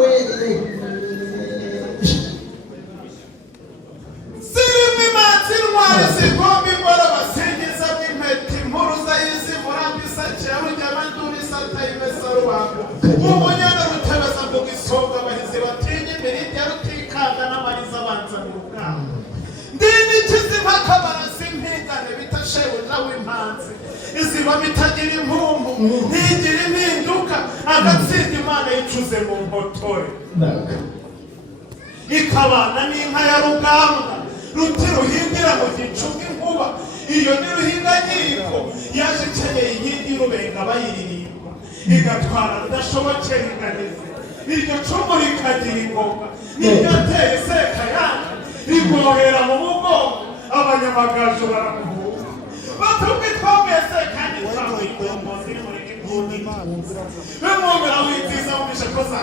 we Sirimi matsinwari sigombi mbora basingiza bw'impeti impuruza y'izi murambisa cyawe ry'abanduri satayime sarubanga umunyana rutebeza mbuga isonga abahizi batinya imirindi ya rutikanga n'amariza abanza mu rugamba ndini kizimpaka barasimpingane bita shebuja w'impanzi iziba bitagira impumbu ntigira impinduka agatsinda imana yicuze mu mpotore ikabana n'inka ya rugamba ruti ruhingira mu gicumbi inkuba iyo ni ruhinganyiko yaje ikeneye iyindi rubenga bayiririmba igatwara rudashobokera inganizi iryo cumu rikagira ingoga n'iryateye sekayanga rigohera mu mugongo abanyamagaju baramuhuza batubwe twamwese kandi twamwigombo ziri muri gikundi bemwongera witiza mu mishakoza